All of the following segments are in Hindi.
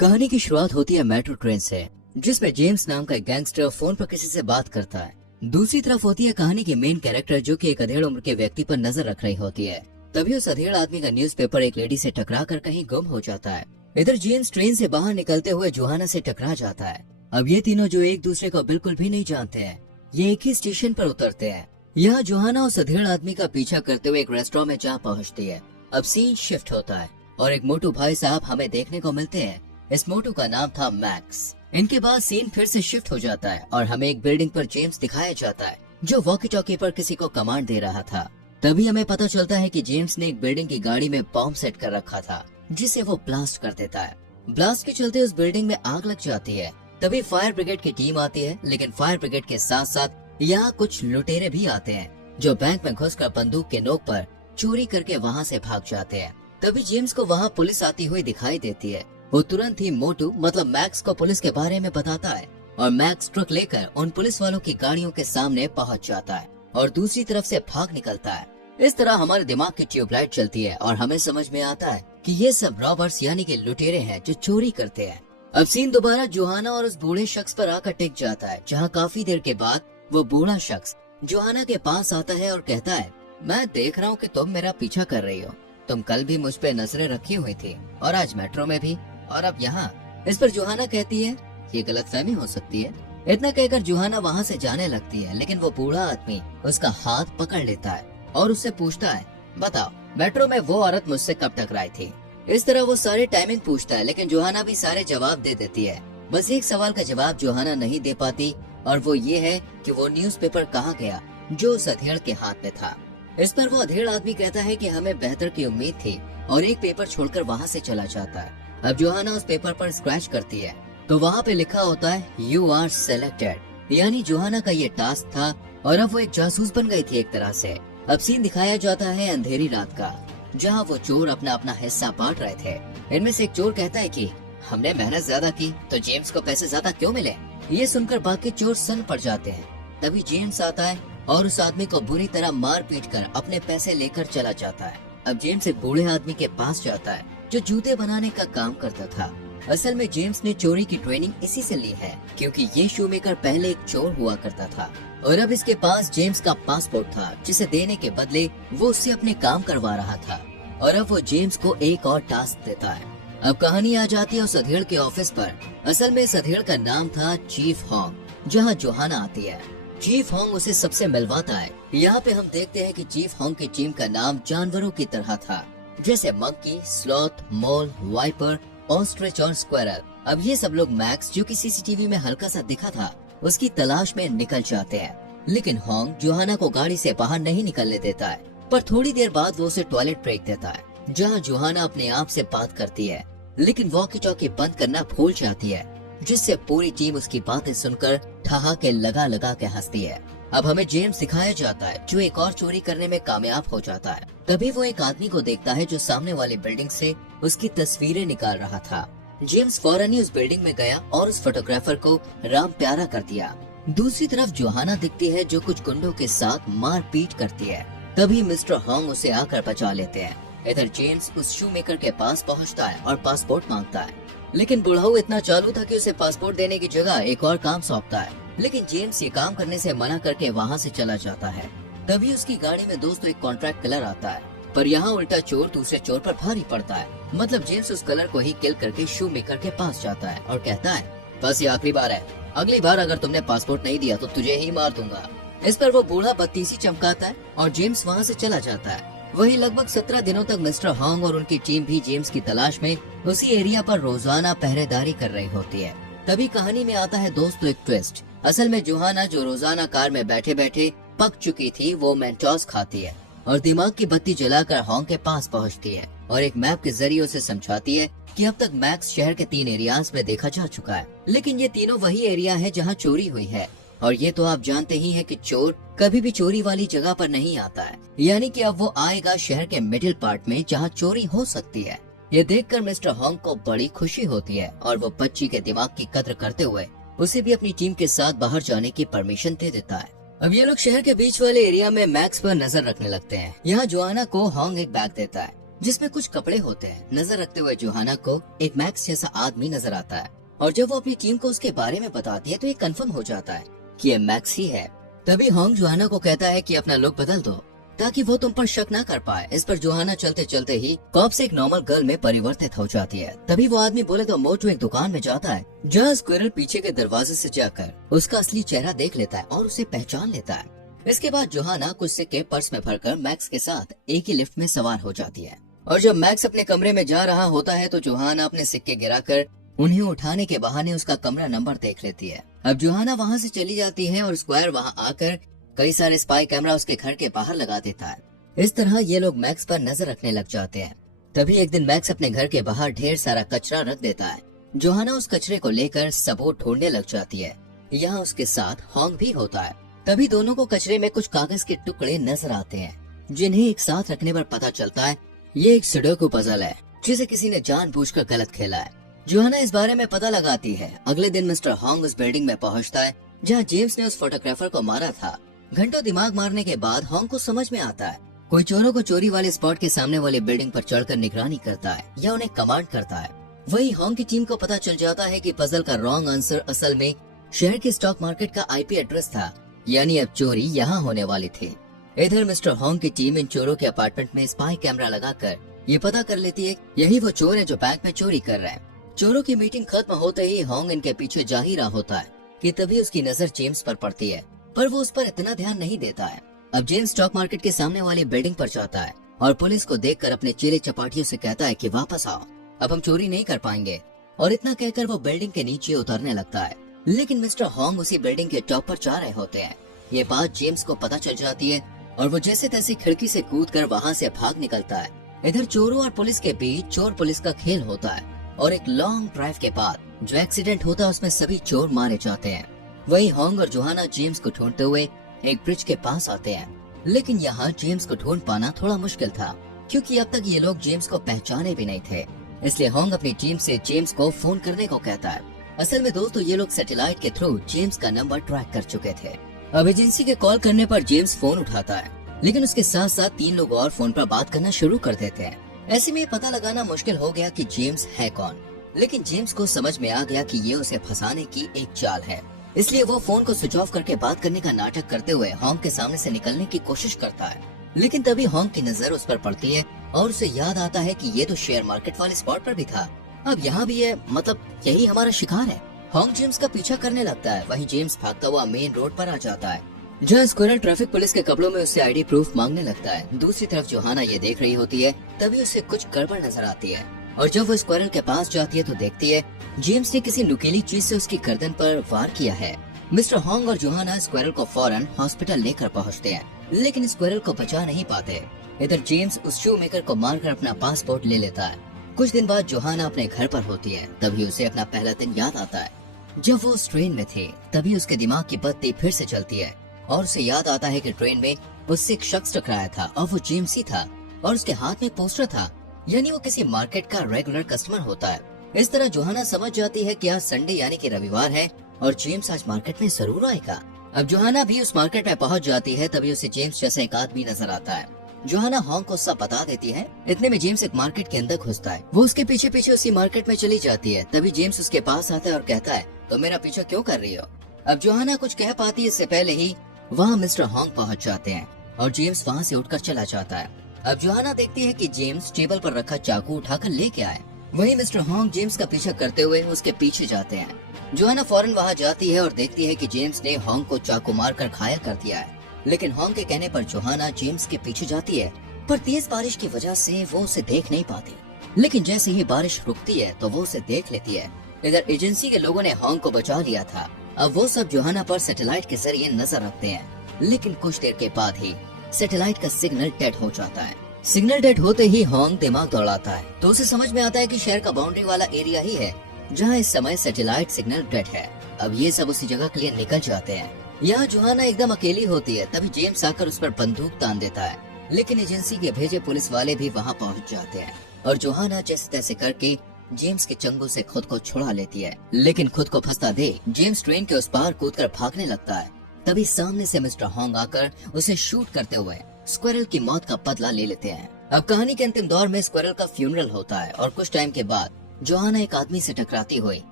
कहानी की शुरुआत होती है मेट्रो ट्रेन से, जिसमें जेम्स नाम का एक गैंगस्टर फोन पर किसी से बात करता है। दूसरी तरफ होती है कहानी की मेन कैरेक्टर, जो कि एक अधेड़ उम्र के व्यक्ति पर नजर रख रही होती है। तभी उस अधेड़ आदमी का न्यूज़पेपर एक लेडी से टकरा कर कहीं गुम हो जाता है। इधर जेम्स ट्रेन से बाहर निकलते हुए जोहाना से टकरा जाता है। अब ये तीनों, जो एक दूसरे को बिल्कुल भी नहीं जानते हैं, ये एक ही स्टेशन पर उतरते हैं। यहाँ जोहाना उस अधेड़ आदमी का पीछा करते हुए एक रेस्टोरेंट में जा पहुँचती है। अब सीन शिफ्ट होता है और एक मोटू भाई साहब हमें देखने को मिलते हैं। इस मोटू का नाम था मैक्स। इनके बाद सीन फिर से शिफ्ट हो जाता है और हमें एक बिल्डिंग पर जेम्स दिखाया जाता है, जो वॉकी टॉकी पर किसी को कमांड दे रहा था। तभी हमें पता चलता है कि जेम्स ने एक बिल्डिंग की गाड़ी में बॉम्ब सेट कर रखा था, जिसे वो ब्लास्ट कर देता है। ब्लास्ट के चलते उस बिल्डिंग में आग लग जाती है। तभी फायर ब्रिगेड की टीम आती है, लेकिन फायर ब्रिगेड के साथ साथ यहाँ कुछ लुटेरे भी आते हैं, जो बैंक में घुसकर बंदूक के नोक पर चोरी करके वहाँ से भाग जाते हैं। तभी जेम्स को वहाँ पुलिस आती हुई दिखाई देती है। वो तुरंत ही मोटू मतलब मैक्स को पुलिस के बारे में बताता है और मैक्स ट्रक लेकर उन पुलिस वालों की गाड़ियों के सामने पहुंच जाता है और दूसरी तरफ से भाग निकलता है। इस तरह हमारे दिमाग की ट्यूबलाइट चलती है और हमें समझ में आता है कि ये सब रॉबर्स यानी कि लुटेरे हैं जो चोरी करते हैं। अब सीन दोबारा जोहाना और उस बूढ़े शख्स पर आकर टिक जाता है, जहाँ काफी देर के बाद वो बूढ़ा शख्स जोहाना के पास आता है और कहता है, मैं देख रहा हूँ कि तुम मेरा पीछा कर रही हो। तुम कल भी मुझ पे नजरें रखी हुई थी और आज मेट्रो में भी, और अब यहाँ। इस पर जोहाना कहती है, ये गलतफहमी हो सकती है। इतना कहकर जोहाना वहाँ से जाने लगती है, लेकिन वो बूढ़ा आदमी उसका हाथ पकड़ लेता है और उससे पूछता है, बताओ मेट्रो में वो औरत मुझसे कब टकराई थी। इस तरह वो सारे टाइमिंग पूछता है, लेकिन जोहाना भी सारे जवाब दे देती है। बस एक सवाल का जवाब जोहाना नहीं दे पाती, और वो ये है कि वो न्यूज़पेपर कहाँ गया जो उस अधेड़ के हाथ में था। इस पर वो अधेड़ आदमी कहता है कि हमें बेहतर की उम्मीद थी, और एक पेपर छोड़कर वहाँ से चला जाता है। अब जोहाना उस पेपर पर स्क्रैच करती है तो वहाँ पे लिखा होता है, यू आर सेलेक्टेड। यानी जोहाना का ये टास्क था और अब वो एक जासूस बन गई थी एक तरह से। अब सीन दिखाया जाता है अंधेरी रात का, जहाँ वो चोर अपना अपना हिस्सा बांट रहे थे। इनमें से एक चोर कहता है कि हमने मेहनत ज्यादा की तो जेम्स को पैसे ज्यादा क्यों मिले। ये सुनकर बाकी चोर सन्न पड़ जाते हैं। तभी जेम्स आता है और उस आदमी को बुरी तरह मार पीट कर अपने पैसे लेकर चला जाता है। अब जेम्स एक बूढ़े आदमी के पास जाता है जो जूते बनाने का काम करता था। असल में जेम्स ने चोरी की ट्रेनिंग इसी से ली है, क्योंकि ये शूमेकर पहले एक चोर हुआ करता था और अब इसके पास जेम्स का पासपोर्ट था, जिसे देने के बदले वो उससे अपने काम करवा रहा था। और अब वो जेम्स को एक और टास्क देता है। अब कहानी आ जाती है उस अधेड़ के ऑफिस पर। असल में इस अधेड़ का नाम था चीफ होंग, जहाँ जोहाना आती है। चीफ होंग उसे सबसे मिलवाता है। यहाँ पे हम देखते हैं कि चीफ होंग की टीम का नाम जानवरों की तरह था, जैसे मंकी, स्लॉथ, मोल, वाइपर, ऑस्ट्रिच और स्क्वेरल। अब ये सब लोग मैक्स, जो कि सीसीटीवी में हल्का सा दिखा था, उसकी तलाश में निकल जाते हैं। लेकिन होंग जोहाना को गाड़ी से बाहर नहीं निकलने देता है, पर थोड़ी देर बाद वो उसे टॉयलेट ब्रेक देता है, जहाँ जोहाना अपने आप से बात करती है, लेकिन वॉकी टॉकी बंद करना भूल जाती है, जिससे पूरी टीम उसकी बातें सुनकर ठहाके लगा लगा के हंसती है। अब हमें जेम्स दिखाया जाता है, जो एक और चोरी करने में कामयाब हो जाता है। तभी वो एक आदमी को देखता है जो सामने वाली बिल्डिंग से उसकी तस्वीरें निकाल रहा था। जेम्स फौरन ही उस बिल्डिंग में गया और उस फोटोग्राफर को राम प्यारा कर दिया। दूसरी तरफ जोहाना दिखती है, जो कुछ गुंडों के साथ मार पीट करती है। तभी मिस्टर होंग उसे आकर बचा लेते हैं। इधर जेम्स उस शूमेकर के पास पहुंचता है और पासपोर्ट मांगता है, लेकिन बुढ़ाऊ इतना चालू था कि उसे पासपोर्ट देने की जगह एक और काम सौंपता है। लेकिन जेम्स ये काम करने से मना करके वहाँ से चला जाता है। तभी उसकी गाड़ी में दोस्तों एक कॉन्ट्रैक्ट किलर आता है, पर यहाँ उल्टा चोर दूसरे चोर पर भारी पड़ता है। मतलब जेम्स उस किलर को ही किल करके शूमेकर के पास जाता है और कहता है, बस ये आखिरी बार है, अगली बार अगर तुमने पासपोर्ट नहीं दिया तो तुझे ही मार दूंगा। इस पर वो बूढ़ा बत्तीसी चमकाता है और जेम्स वहाँ से चला जाता है। वही लगभग 17 दिनों तक मिस्टर होंग और उनकी टीम भी जेम्स की तलाश में उसी एरिया पर रोजाना पहरेदारी कर रही होती है। तभी कहानी में आता है दोस्तों एक ट्विस्ट। असल में जोहाना, जो रोजाना कार में बैठे बैठे पक चुकी थी, वो मेंटोस खाती है और दिमाग की बत्ती जलाकर होंग के पास पहुंचती है और एक मैप के जरिए उसे समझाती है कि अब तक मैक्स शहर के 3 एरियाज में देखा जा चुका है, लेकिन ये तीनों वही एरिया है जहाँ चोरी हुई है। और ये तो आप जानते ही हैं कि चोर कभी भी चोरी वाली जगह पर नहीं आता है, यानी कि अब वो आएगा शहर के मिडिल पार्ट में जहाँ चोरी हो सकती है। ये देखकर मिस्टर होंग को बड़ी खुशी होती है और वो बच्ची के दिमाग की कद्र करते हुए उसे भी अपनी टीम के साथ बाहर जाने की परमिशन दे देता है। अब ये लोग शहर के बीच वाले एरिया में मैक्स पर नजर रखने लगते हैं। यहाँ जोहाना को होंग एक बैग देता है जिसमें कुछ कपड़े होते हैं। नजर रखते हुए जोहाना को एक मैक्स जैसा आदमी नजर आता है और जब वो अपनी टीम को उसके बारे में बताती है तो ये कंफर्म हो जाता है कि ये मैक्स ही है। तभी होंग जोहाना को कहता है कि अपना लुक बदल दो ताकि वो तुम पर शक न कर पाए। इस पर जोहाना चलते चलते ही कॉप से एक नॉर्मल गर्ल में परिवर्तित हो जाती है। तभी वो आदमी बोले तो मोटू एक दुकान में जाता है जहाँ स्क्विरल पीछे के दरवाजे से जाकर उसका असली चेहरा देख लेता है और उसे पहचान लेता है। इसके बाद जोहाना कुछ सिक्के पर्स में भरकर मैक्स के साथ एक ही लिफ्ट में सवार हो जाती है और जब मैक्स अपने कमरे में जा रहा होता है तो जोहाना अपने सिक्के गिराकर उन्हें उठाने के बहाने उसका कमरा नंबर देख लेती है। अब जोहाना वहाँ से चली जाती है और स्क्वायर वहाँ आकर कई सारे स्पाई कैमरा उसके घर के बाहर लगा देता है। इस तरह ये लोग मैक्स पर नजर रखने लग जाते हैं। तभी एक दिन मैक्स अपने घर के बाहर ढेर सारा कचरा रख देता है। जोहाना उस कचरे को लेकर सबूत ढूंढने लग जाती है। यहाँ उसके साथ होंग भी होता है। तभी दोनों को कचरे में कुछ कागज के टुकड़े नजर आते हैं जिन्हें एक साथ रखने पर पता चलता है ये एक सुडोकू पजल है जिसे किसी ने जानबूझकर गलत खेला है। जोहाना इस बारे में पता लगाती है। अगले दिन मिस्टर होंग उस बिल्डिंग में पहुंचता है जहां जेम्स ने उस फोटोग्राफर को मारा था। घंटों दिमाग मारने के बाद होंग को समझ में आता है कोई चोरों को चोरी वाले स्पॉट के सामने वाली बिल्डिंग पर चढ़कर निगरानी करता है या उन्हें कमांड करता है। वही होंग की टीम को पता चल जाता है कि पजल का रॉन्ग आंसर असल में शहर के स्टॉक मार्केट का आईपी एड्रेस था, यानी अब चोरी यहाँ होने वाली थी। इधर मिस्टर होंग की टीम इन चोरों के अपार्टमेंट में स्पाई कैमरा लगाकर ये पता कर लेती है यही वो चोर है जो बैंक में चोरी कर रहे हैं। चोरों की मीटिंग खत्म होते ही होंग इनके पीछे जा ही रहा होता है कि तभी उसकी नजर जेम्स पर पड़ती है, पर वो उस पर इतना ध्यान नहीं देता है। अब जेम्स स्टॉक मार्केट के सामने वाली बिल्डिंग पर जाता है और पुलिस को देखकर अपने चेले चपाटियों से कहता है कि वापस आओ, अब हम चोरी नहीं कर पाएंगे। और इतना कहकर वो बिल्डिंग के नीचे उतरने लगता है, लेकिन मिस्टर होंग उसी बिल्डिंग के टॉप पर जा रहे होते हैं। ये बात जेम्स को पता चल जाती है और वो जैसे तैसे खिड़की से कूदकर वहाँ से भाग निकलता है। इधर चोरों और पुलिस के बीच चोर पुलिस का खेल होता है और एक लॉन्ग ड्राइव के बाद जो एक्सीडेंट होता है उसमें सभी चोर मारे जाते हैं। वही होंग और जोहाना जेम्स को ढूंढते हुए एक ब्रिज के पास आते हैं, लेकिन यहाँ जेम्स को ढूंढ पाना थोड़ा मुश्किल था क्योंकि अब तक ये लोग जेम्स को पहचाने भी नहीं थे। इसलिए होंग अपनी टीम से जेम्स को फोन करने को कहता है। असल में दोस्तों ये लोग सैटेलाइट के थ्रू जेम्स का नंबर ट्रैक कर चुके थे। अब एजेंसी के कॉल करने पर जेम्स फोन उठाता है, लेकिन उसके साथ साथ 3 लोग और फोन पर बात करना शुरू कर देते हैं। ऐसे में पता लगाना मुश्किल हो गया कि जेम्स है कौन, लेकिन जेम्स को समझ में आ गया कि ये उसे फंसाने की एक चाल है। इसलिए वो फोन को स्विच ऑफ करके बात करने का नाटक करते हुए होंग के सामने से निकलने की कोशिश करता है। लेकिन तभी होंग की नजर उस पर पड़ती है और उसे याद आता है कि ये तो शेयर मार्केट वाले स्पॉट पर भी था, अब यहाँ भी है, मतलब यही हमारा शिकार है। होंग जेम्स का पीछा करने लगता है। वहीं जेम्स भागता हुआ मेन रोड पर आ जाता है जहाँ स्क्विरल ट्रैफिक पुलिस के कपड़ों में उससे आईडी प्रूफ मांगने लगता है। दूसरी तरफ जोहाना ये देख रही होती है, तभी उसे कुछ गड़बड़ नजर आती है और जब वो स्क्विरल के पास जाती है तो देखती है जेम्स ने किसी नुकीली चीज से उसकी गर्दन पर वार किया है। मिस्टर होंग और जोहाना स्क्विरल को फौरन हॉस्पिटल लेकर पहुंचते हैं, लेकिन स्क्विरल को बचा नहीं पाते। इधर जेम्स उस शू मेकर को मारकर अपना पासपोर्ट ले लेता है। कुछ दिन बाद जोहाना अपने घर पर होती है, तभी उसे अपना पहला दिन याद आता है जब वो उस ट्रेन में थे। तभी उसके दिमाग की बत्ती फिर से चलती है और उसे याद आता है कि ट्रेन में उससे एक शख्स टकराया था और वो जेम्स ही था और उसके हाथ में पोस्टर था, यानी वो किसी मार्केट का रेगुलर कस्टमर होता है। इस तरह जोहाना समझ जाती है कि आज संडे यानी कि रविवार है और जेम्स आज मार्केट में जरूर आएगा। अब जोहाना भी उस मार्केट में पहुंच जाती है, तभी उसे जेम्स जैसा एक आदमी नजर आता है। जोहाना होंग को सब बता देती है। इतने में जेम्स एक मार्केट के अंदर घुसता है। वो उसके पीछे पीछे उसी मार्केट में चली जाती है। तभी जेम्स उसके पास आता है और कहता है, तो मेरा पीछा क्यों कर रही हो? अब जोहाना कुछ कह पाती है इससे पहले ही वहाँ मिस्टर होंग पहुँच जाते हैं और जेम्स वहाँ से उठकर चला जाता है। अब जोहाना देखती है कि जेम्स टेबल पर रखा चाकू उठाकर लेके आए। वहीं मिस्टर होंग जेम्स का पीछा करते हुए उसके पीछे जाते हैं। जोहाना फौरन वहाँ जाती है और देखती है कि जेम्स ने होंग को चाकू मारकर घायल कर दिया है। लेकिन होंग के कहने पर जोहाना जेम्स के पीछे जाती है, पर तेज बारिश की वजह से वो उसे देख नहीं पाती। लेकिन जैसे ही बारिश रुकती है तो वो उसे देख लेती है। इधर एजेंसी के लोगों ने होंग को बचा लिया था। अब वो सब जोहाना पर सैटेलाइट के जरिए नजर रखते हैं, लेकिन कुछ देर के बाद ही सैटेलाइट का सिग्नल डेड हो जाता है। सिग्नल डेड होते ही होंग दिमाग दौड़ाता है तो उसे समझ में आता है कि शहर का बाउंड्री वाला एरिया ही है जहाँ इस समय सैटेलाइट सिग्नल डेड है। अब ये सब उसी जगह के लिए निकल जाते हैं। यहाँ जोहाना एकदम अकेली होती है, तभी जेम्स आकर उस पर बंदूक तान देता है। लेकिन एजेंसी के भेजे पुलिस वाले भी वहाँ पहुँच जाते हैं और जोहाना जैसे तैसे करके जेम्स के चंगुल से खुद को छुड़ा लेती है। लेकिन खुद को फंसता देख जेम्स ट्रेन के उस पार कूदकर भागने लगता है। तभी सामने से मिस्टर होंग आकर उसे शूट करते हुए स्क्विरल की मौत का बदला ले लेते हैं। अब कहानी के अंतिम दौर में स्क्विरल का फ्यूनरल होता है और कुछ टाइम के बाद जोआना एक आदमी से टकराती हुई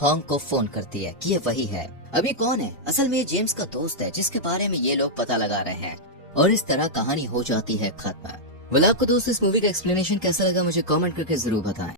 हॉन्ग को फोन करती है कि ये वही है। अब ये कौन है? असल में ये जेम्स का दोस्त है जिसके बारे में ये लोग पता लगा रहे हैं और इस तरह कहानी हो जाती है खत्म। आपको दोस्त इस मूवी का एक्सप्लेनेशन कैसा लगा मुझे कमेंट करके जरूर बताएं।